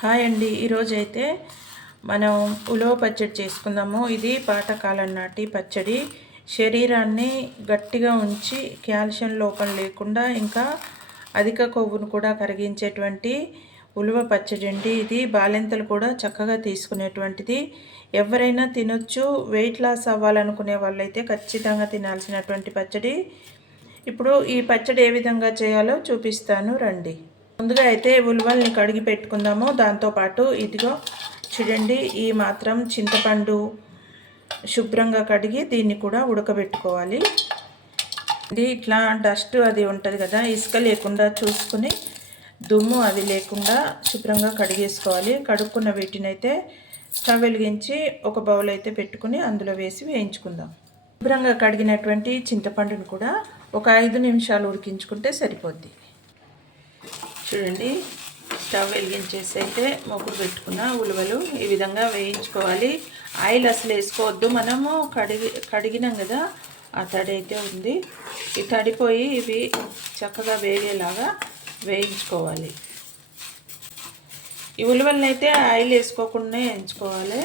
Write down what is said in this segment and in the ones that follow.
Hi అండి. ఈరోజు అయితే మనం ఉలవ పచ్చడి చేసుకుందాము. ఇది పాతకాలం నాటి పచ్చడి. శరీరాన్ని గట్టిగా ఉంచి కాల్షియం లోపం లేకుండా ఇంకా అధిక కొవ్వును కూడా కరిగించేటువంటి ఉలువ పచ్చడి అండి ఇది. బాలెంతలు కూడా చక్కగా తీసుకునేటువంటిది. ఎవరైనా తినొచ్చు వెయిట్ లాస్ అవ్వాలనుకునే వాళ్ళైతే ఖచ్చితంగా తినాల్సినటువంటి పచ్చడి. ఇప్పుడు ఈ పచ్చడి ఏ విధంగా చేయాలో చూపిస్తాను రండి. ముందుగా అయితే ఉలవల్ని కడిగి పెట్టుకుందాము. దాంతోపాటు ఇదిగో చూడండి ఈ మాత్రం చింతపండు శుభ్రంగా కడిగి దీన్ని కూడా ఉడకబెట్టుకోవాలి. ఇది ఇట్లా డస్ట్ అది ఉంటుంది కదా ఇసుక లేకుండా చూసుకుని దుమ్ము అది లేకుండా శుభ్రంగా కడిగేసుకోవాలి. కడుక్కున్న వీటిని అయితే స్టవ్ వెలిగించి ఒక బౌల్ అయితే పెట్టుకుని అందులో వేసి వేయించుకుందాం. శుభ్రంగా కడిగినటువంటి చింతపండును కూడా ఒక ఐదు నిమిషాలు ఉడికించుకుంటే సరిపోద్ది. చూడండి స్టవ్ వెలిగించేసి అయితే మొగ్గు పెట్టుకున్న ఉలువలు ఈ విధంగా వేయించుకోవాలి. ఆయిల్ అసలు వేసుకోవద్దు. మనము కడిగి కడిగినాం కదా ఆ తడి అయితే ఉంది. ఈ తడిపోయి ఇవి చక్కగా వేగేలాగా వేయించుకోవాలి. ఈ ఉలువలను అయితే ఆయిల్ వేసుకోకుండా వేయించుకోవాలి.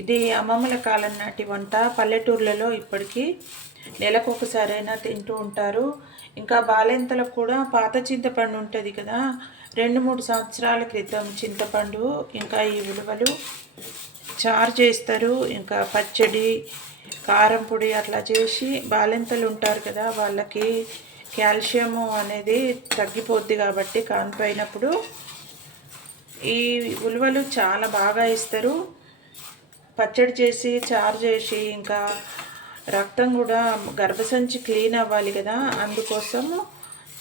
ఇది అమ్మమ్మల కాలం నాటి వంట. పల్లెటూర్లలో ఇప్పటికీ నెలకు ఒకసారైనా తింటూ ఉంటారు. ఇంకా బాలెంతలకు కూడా పాత చింతపండు ఉంటుంది కదా. రెండు మూడు సంవత్సరాల క్రితం చింతపండు ఇంకా ఈ ఉలువలు చారు చేస్తారు. ఇంకా పచ్చడి కారం పొడి అట్లా చేసి బాలెంతలు ఉంటారు కదా వాళ్ళకి కాల్షియము అనేది తగ్గిపోద్ది కాబట్టి కానిపోయినప్పుడు ఈ ఉలువలు చాలా బాగా ఇస్తారు పచ్చడి చేసి చారు చేసి ఇంకా రక్తం కూడా గర్భసంచి క్లీన్ అవ్వాలి కదా అందుకోసం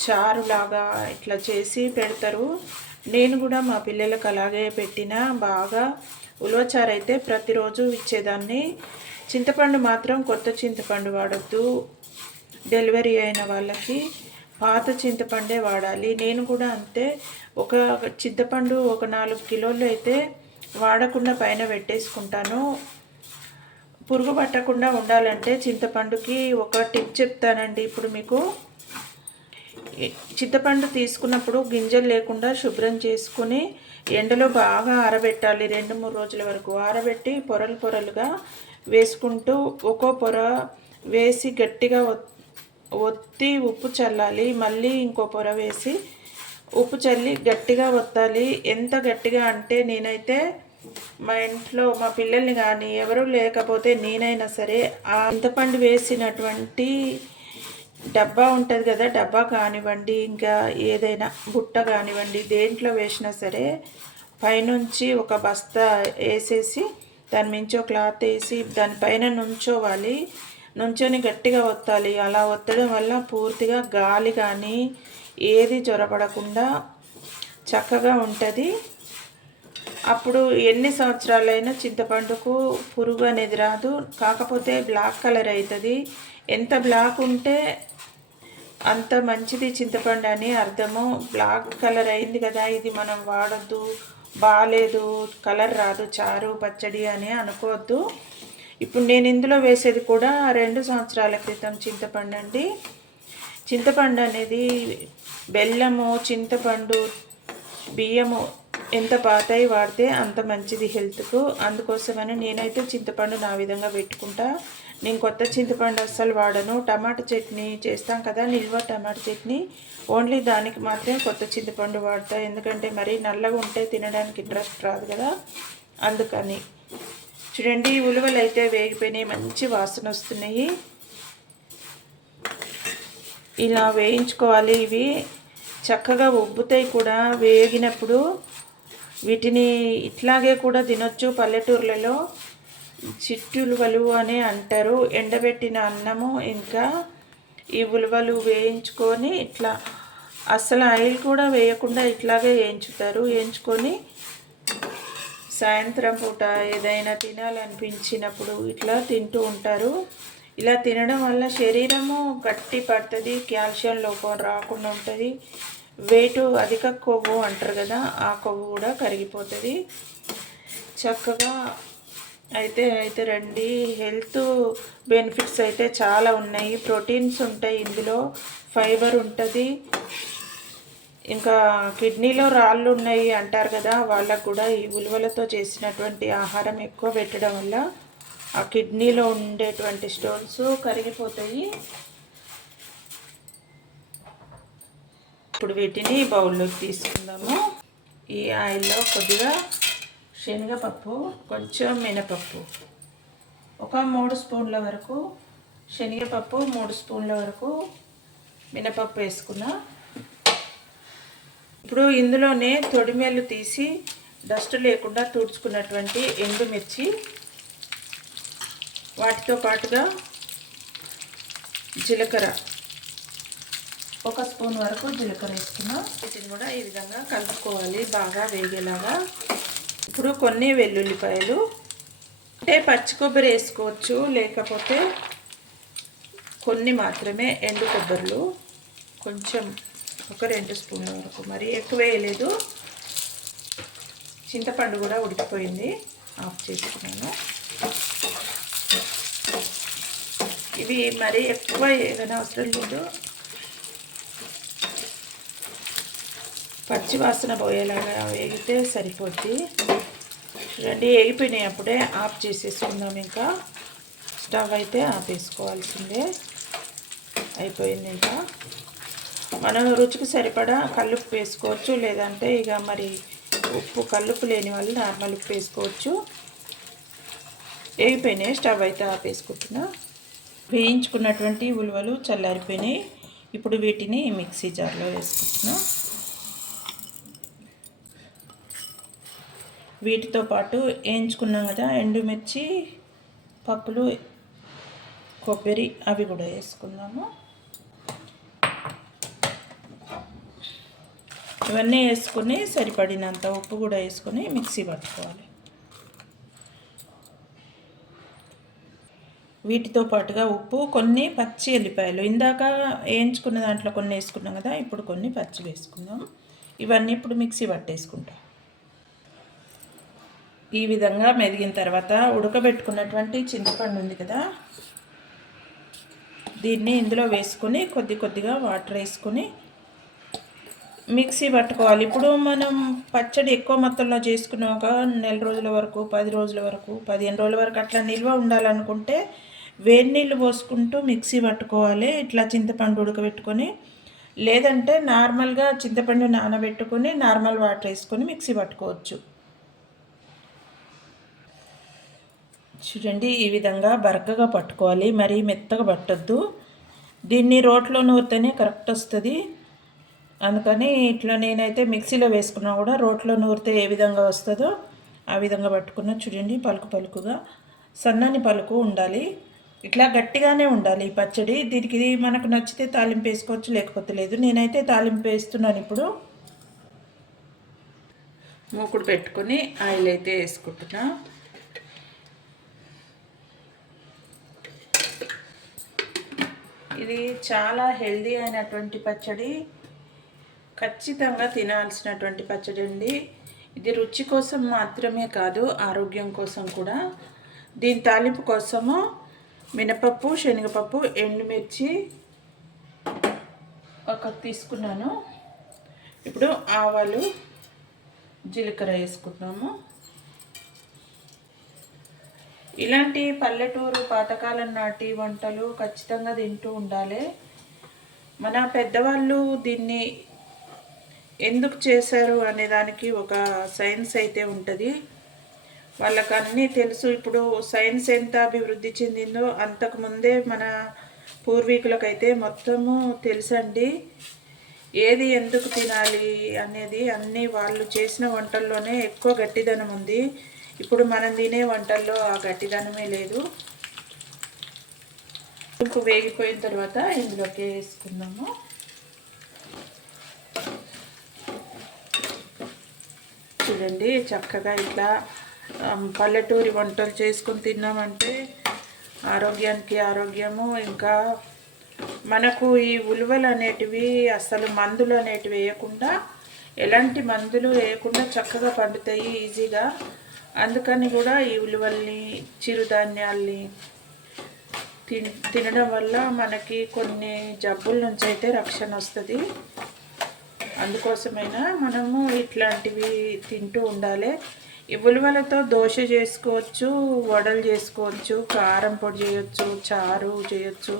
చారులాగా ఇట్లా చేసి పెడతారు. నేను కూడా మా పిల్లలకు అలాగే పెట్టిన బాగా ఉలవచారు అయితే ప్రతిరోజు ఇచ్చేదాన్ని. చింతపండు మాత్రం కొత్త చింతపండు వాడద్దు. డెలివరీ అయిన వాళ్ళకి పాత చింతపండే వాడాలి. నేను కూడా అంతే ఒక చింతపండు ఒక నాలుగు కిలోలు అయితే వాడకుండా పైన పెట్టేసుకుంటాను. పురుగు పట్టకుండా ఉండాలంటే చింతపండుకి ఒక టిప్ చెప్తానండి. ఇప్పుడు మీకు చింతపండు తీసుకున్నప్పుడు గింజలు లేకుండా శుభ్రం చేసుకుని ఎండలో బాగా ఆరబెట్టాలి రెండు మూడు రోజుల వరకు. ఆరబెట్టి పొరలు పొరలుగా వేసుకుంటూ ఒక్కో పొర వేసి గట్టిగా ఒత్తి ఉప్పు చల్లాలి. మళ్ళీ ఇంకో పొర వేసి ఉప్పు చల్లి గట్టిగా ఒత్తాలి. ఎంత గట్టిగా అంటే నేనైతే మా ఇంట్లో మా పిల్లల్ని కానీ ఎవరు లేకపోతే నేనైనా సరే ఆ చింతపండు వేసినటువంటి డబ్బా ఉంటుంది కదా డబ్బా కానివ్వండి ఇంకా ఏదైనా బుట్ట కానివ్వండి దేంట్లో వేసినా సరే పైనుంచి ఒక బస్తా వేసేసి దాని మించి ఒక క్లాత్ వేసి దానిపైన నుంచోవాలి. నుంచొని గట్టిగా ఒత్తాలి. అలా ఒత్తడం వల్ల పూర్తిగా గాలి కానీ ఏది జ్వరపడకుండా చక్కగా ఉంటుంది. అప్పుడు ఎన్ని సంవత్సరాలైనా చింతపండుకు పురుగు అనేది రాదు. కాకపోతే బ్లాక్ కలర్ అవుతుంది ఎంత బ్లాక్ ఉంటే అంత మంచిది చింతపండు అని అర్థము. బ్లాక్ కలర్ అయింది కదా ఇది మనం వాడద్దు బాగాలేదు కలర్ రాదు చారు పచ్చడి అని అనుకోవద్దు. ఇప్పుడు నేను ఇందులో వేసేది కూడా రెండు సంవత్సరాల క్రితం చింతపండు అండి చింతపండు అనేది బెల్లము చింతపండు బియ్యము ఎంత పాతయి వాడితే అంత మంచిది హెల్త్కు. అందుకోసమని నేనైతే చింతపండు నా విధంగా పెట్టుకుంటా. నేను కొత్త చింతపండు అస్సలు వాడను. టమాటా చట్నీ చేస్తాం కదా నిల్వ టమాటా చట్నీ. ఓన్లీ దానికి మాత్రమే కొత్త చింతపండు వాడతా. ఎందుకంటే మరీ నల్లగా ఉంటే తినడానికి ఇంట్రెస్ట్ రాదు కదా. అందుకని. చూడండి ఉలువలు అయితే వేగిపోయినాయి. మంచి వాసన వస్తున్నాయి. ఇలా వేయించుకోవాలి ఇవి. చక్కగా ఉబ్బుతాయి కూడా వేగినప్పుడు వీటిని ఇట్లాగే కూడా తినొచ్చు పల్లెటూర్లలో. చిట్టులువలు అని అంటారు. ఎండబెట్టిన అన్నము ఇంకా ఈ ఉలువలు వేయించుకొని ఇట్లా అస్సలు ఆయిల్ కూడా వేయకుండా ఇట్లాగే వేయించుతారు. వేయించుకొని సాయంత్రం పూట ఏదైనా తినాలనిపించినప్పుడు ఇట్లా తింటూ ఉంటారు. ఇలా తినడం వల్ల శరీరము గట్టి పడుతుంది కాల్షియం లోపం రాకుండా ఉంటుంది. వెయిట్ అధిక కొవ్వు అంటారు కదా ఆ కొవ్వు కూడా కరిగిపోతుంది. చక్కగా అయితే అయితే రండి. హెల్త్ బెనిఫిట్స్ అయితే చాలా ఉన్నాయి. ప్రోటీన్స్ ఉంటాయి ఇందులో. ఫైబర్ ఉంటుంది. ఇంకా కిడ్నీలో రాళ్ళు ఉన్నాయి అంటారు కదా వాళ్ళకు కూడా ఈ ఉలువలతో చేసినటువంటి ఆహారం ఎక్కువ పెట్టడం వల్ల ఆ కిడ్నీలో ఉండేటువంటి స్టోన్స్ కరిగిపోతాయి. ఇప్పుడు వీటిని బౌల్లోకి తీసుకుందాము. ఈ ఆయిల్లో కొద్దిగా శనగపప్పు కొంచెం మినపప్పు. ఒక మూడు స్పూన్ల వరకు శనగపప్పు మూడు స్పూన్ల వరకు మినపప్పు వేసుకున్నా. ఇప్పుడు ఇందులోనే తొడిమేలు తీసి డస్ట్ లేకుండా తుడుచుకున్నటువంటి ఎండుమిర్చి వాటితో పాటుగా జీలకర్ర. ఒక స్పూన్ వరకు జీలకర్ర వేసుకున్నాం వీటిని కూడా ఈ విధంగా కలుపుకోవాలి బాగా వేగేలాగా. ఇప్పుడు కొన్ని వెల్లుల్లిపాయలు. అంటే పచ్చి కొబ్బరి వేసుకోవచ్చు లేకపోతే కొన్ని మాత్రమే ఎండు కొబ్బరిలు. కొంచెం ఒక రెండు స్పూన్ల వరకు. మరి ఎక్కువ వేయలేదు. చింతపండు కూడా ఉడికిపోయింది. ఆఫ్ చేసుకున్నాను ఇవి మరి ఎక్కువ ఏదైనా అవసరం లేదు. పచ్చి వాసన పోయేలాగా వేగితే సరిపోద్ది. చూడండి వేగిపోయినాయి అప్పుడే ఆఫ్ చేసేసుకుందాం ఇంకా. స్టవ్ అయితే ఆపేసుకోవాల్సిందే. అయిపోయింది ఇంకా. మనం రుచికి సరిపడా కల్లుప్పు వేసుకోవచ్చు లేదంటే ఇక మరి ఉప్పు కల్లుప్పు లేని వాళ్ళు నార్మల్ ఉప్పు వేసుకోవచ్చు. వేగిపోయినాయి స్టవ్ అయితే ఆపేసుకుంటున్నా. వేయించుకున్నటువంటి ఉలువలు చల్లారిపోయినాయి. ఇప్పుడు వీటిని మిక్సీ జార్లో వేసుకుంటున్నాం. వీటితో పాటు వేయించుకున్నాం కదా ఎండుమిర్చి పప్పులు కొబ్బరి అవి కూడా వేసుకుందాము. ఇవన్నీ వేసుకుని సరిపడినంత ఉప్పు కూడా వేసుకొని మిక్సీ పట్టుకోవాలి. వీటితో పాటుగా ఉప్పు కొన్ని పచ్చి ఎల్లిపాయలు. ఇందాక వేయించుకున్న దాంట్లో కొన్ని వేసుకున్నాం కదా ఇప్పుడు కొన్ని పచ్చి వేసుకుందాం. ఇవన్నీ ఇప్పుడు మిక్సీ పట్టేసుకుంటాం. ఈ విధంగా మెదిగిన తర్వాత ఉడకబెట్టుకున్నటువంటి చింతపండు ఉంది కదా దీన్ని ఇందులో వేసుకుని కొద్ది కొద్దిగా వాటర్ వేసుకొని మిక్సీ పట్టుకోవాలి. ఇప్పుడు మనం పచ్చడి ఎక్కువ మొత్తంలో చేసుకున్నాక నెల రోజుల వరకు పది రోజుల వరకు పదిహేను రోజుల వరకు అట్లా నిల్వ ఉండాలనుకుంటే వేడి నీళ్ళు పోసుకుంటూ మిక్సీ పట్టుకోవాలి. ఇట్లా చింతపండు ఉడకబెట్టుకొని లేదంటే నార్మల్గా చింతపండు నానబెట్టుకొని నార్మల్ వాటర్ వేసుకొని మిక్సీ పట్టుకోవచ్చు. చూడండి ఈ విధంగా బరకగా పట్టుకోవాలి. మరీ మెత్తగా పట్టద్దు. దీన్ని రోట్లో నూరితేనే కరెక్ట్ వస్తుంది. అందుకని ఇట్లా నేనైతే మిక్సీలో వేసుకున్నా కూడా రోట్లో నూరితే ఏ విధంగా వస్తుందో ఆ విధంగా పట్టుకున్నా చూడండి పలుకు పలుకుగా సన్నని పలుకు ఉండాలి. ఇట్లా గట్టిగానే ఉండాలి ఈ పచ్చడి. దీనికి మనకు నచ్చితే తాలింపు వేసుకోవచ్చు లేకపోతే లేదు. నేనైతే తాలింపు వేస్తున్నాను ఇప్పుడు. మూకుడు పెట్టుకొని ఆయిల్ అయితే వేసుకుంటున్నా. ఇది చాలా హెల్దీ అయినటువంటి పచ్చడి. ఖచ్చితంగా తినాల్సినటువంటి పచ్చడి అండి. ఇది రుచి కోసం మాత్రమే కాదు ఆరోగ్యం కోసం కూడా. దీని తాలింపు కోసము మినపప్పు శనగపప్పు ఎండుమిర్చి ఒక తీసుకున్నాను. ఇప్పుడు ఆవాలు జీలకర్ర వేసుకుంటున్నాము ఇలాంటి పల్లెటూరు పాతకాలం నాటి వంటలు ఖచ్చితంగా తింటూ ఉండాలి. మన పెద్దవాళ్ళు దీన్ని ఎందుకు చేశారు అనే దానికి ఒక సైన్స్ అయితే ఉంటుంది. వాళ్ళకు అన్నీ తెలుసు. ఇప్పుడు సైన్స్ ఎంత అభివృద్ధి చెందిందో అంతకుముందే మన పూర్వీకులకైతే మొత్తము తెలుసండి. ఏది ఎందుకు తినాలి అనేది అన్నీ వాళ్ళు చేసిన వంటల్లోనే ఎక్కువ గట్టిదనం ఉంది. ఇప్పుడు మనం తినే వంటల్లో ఆ గట్టిదనమే లేదు. ఇంకు వేగిపోయిన తర్వాత ఇందులోకి వేసుకుందాము. చూడండి చక్కగా ఇట్లా పల్లెటూరి వంటలు చేసుకొని తిన్నామంటే ఆరోగ్యానికి ఆరోగ్యము ఇంకా మనకు ఈ ఉలువలు అనేటివి అసలు మందులు అనేటివి వేయకుండా ఎలాంటి మందులు వేయకుండా చక్కగా పండుతాయి ఈజీగా. అందుకని కూడా ఈ ఉలువల్ని చిరుధాన్యాల్ని తినడం వల్ల మనకి కొన్ని జబ్బుల నుంచి అయితే రక్షణ వస్తుంది. అందుకోసమైనా మనము ఇట్లాంటివి తింటూ ఉండాలి. ఉలువలతో దోశ చేసుకోవచ్చు వడలు చేసుకోవచ్చు కారం పొడి చేయొచ్చు చారు చేయొచ్చు.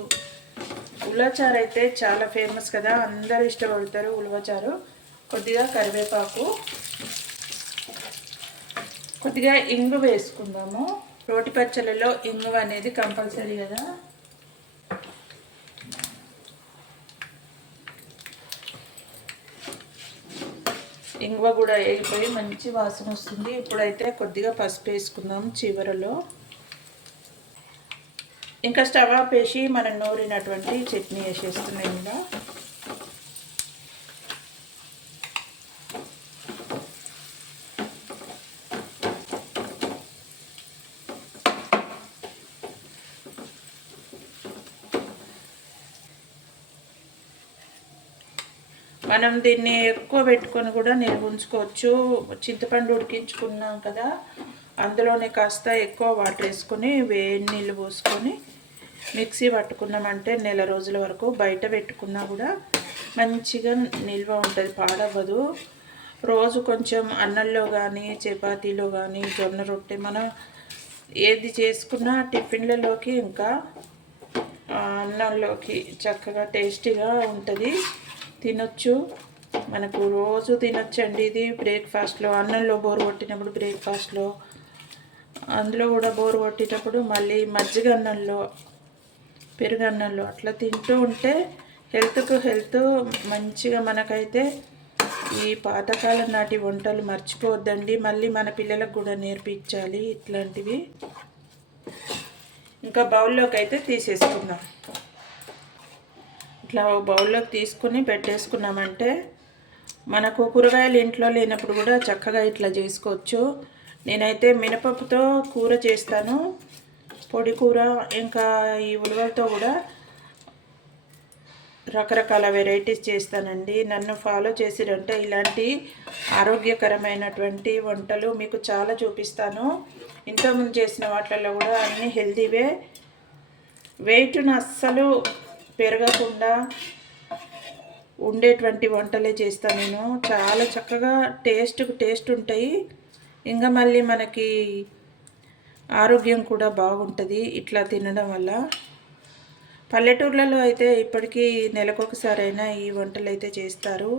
ఉలవచారు అయితే చాలా ఫేమస్ కదా అందరు ఇష్టపడతారు ఉలవచారు కొద్దిగా కరివేపాకు. కొద్దిగా ఇంగు వేసుకుందాము. రోటి పచ్చళ్ళలో ఇంగువ అనేది కంపల్సరీ కదా. ఇంగువ కూడా వేగిపోయి మంచి వాసన వస్తుంది. ఇప్పుడైతే కొద్దిగా పసుపు వేసుకుందాం చివరలో. ఇంకా స్టవ్ ఆపేసి మనం నూరినటువంటి చట్నీ వేసేస్తున్నాం ఇంకా మనం దీన్ని ఎక్కువ పెట్టుకొని కూడా నిల్వ ఉంచుకోవచ్చు. చింతపండు ఉడికించుకున్నాం కదా అందులోనే కాస్త ఎక్కువ వాటర్ వేసుకొని వేడి నీళ్ళు పోసుకొని మిక్సీ పట్టుకున్నామంటే నెల రోజుల వరకు బయట పెట్టుకున్నా కూడా మంచిగా నిల్వ ఉంటుంది పాడవ్వదు. రోజు కొంచెం అన్నంలో కానీ చపాతీలో కానీ జొన్న రొట్టె మనం ఏది చేసుకున్నా టిఫిన్లలోకి ఇంకా అన్నంలోకి చక్కగా టేస్టీగా ఉంటుంది. తినొచ్చు. మనకు రోజు తినొచ్చండి. ఇది బ్రేక్ఫాస్ట్లో అన్నంలో బోరు కొట్టినప్పుడు బ్రేక్ఫాస్ట్లో. అందులో కూడా బోరు కొట్టేటప్పుడు మళ్ళీ మజ్జిగ అన్నంలో పెరుగు అన్నంలో అట్లా తింటూ ఉంటే హెల్త్కు హెల్త్ మంచిగా మనకైతే ఈ పాతకాలం నాటి వంటలు మర్చిపోవద్దండి. మళ్ళీ మన పిల్లలకు కూడా నేర్పించాలి ఇట్లాంటివి. ఇంకా బౌల్లోకి అయితే తీసేసుకుందాం. ఇట్లా బౌల్లోకి తీసుకుని పెట్టేసుకున్నామంటే మనకు కూరగాయలు ఇంట్లో లేనప్పుడు కూడా చక్కగా ఇట్లా చేసుకోవచ్చు. నేనైతే మినపప్పుతో కూర చేస్తాను. పొడి కూర ఇంకా ఈ ఉలవలతో కూడా రకరకాల వెరైటీస్ చేస్తానండి. నన్ను ఫాలో చేసిరంటే ఇలాంటి ఆరోగ్యకరమైనటువంటి వంటలు మీకు చాలా చూపిస్తాను. ఇంతకుముందు చేసిన వాటిల్లో కూడా అన్నీ హెల్తీవే. వెయిట్ను అస్సలు పెరగకుండా ఉండేటువంటి వంటలే చేస్తాను నేను. చాలా చక్కగా టేస్ట్కు టేస్ట్ ఉంటాయి. ఇంకా మళ్ళీ మనకి ఆరోగ్యం కూడా బాగుంటుంది ఇట్లా తినడం వల్ల. పల్లెటూర్లలో అయితే ఇప్పటికీ నెలకొకసారైనా ఈ వంటలు అయితే చేస్తారు.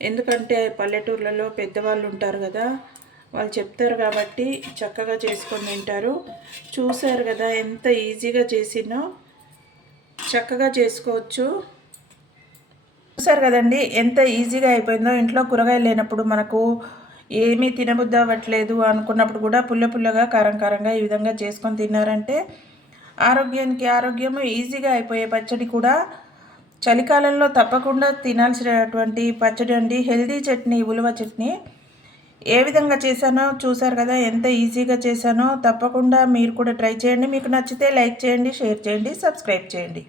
ఎందుకంటే పల్లెటూర్లలో పెద్దవాళ్ళు ఉంటారు కదా వాళ్ళు చెప్తారు కాబట్టి చక్కగా చేసుకొని తింటారు. చూశారు కదా ఎంత ఈజీగా చేసినో. చక్కగా చేసుకోవచ్చు. చూసారు కదండి ఎంత ఈజీగా అయిపోయిందో. ఇంట్లో కూరగాయలు లేనప్పుడు మనకు ఏమీ తినబుద్ధి అవ్వట్లేదు అనుకున్నప్పుడు కూడా పుల్ల పుల్లగా కారం కారంగా ఈ విధంగా చేసుకొని తిన్నారంటే ఆరోగ్యానికి ఆరోగ్యము ఈజీగా అయిపోయే పచ్చడి కూడా చలికాలంలో తప్పకుండా తినాల్సినటువంటి పచ్చడి అండి హెల్దీ చట్నీ ఉలువ చట్నీ. ఏ విధంగా చేశానో చూసారు కదా ఎంత ఈజీగా చేశానో తప్పకుండా మీరు కూడా ట్రై చేయండి. మీకు నచ్చితే లైక్ చేయండి షేర్ చేయండి సబ్స్క్రైబ్ చేయండి.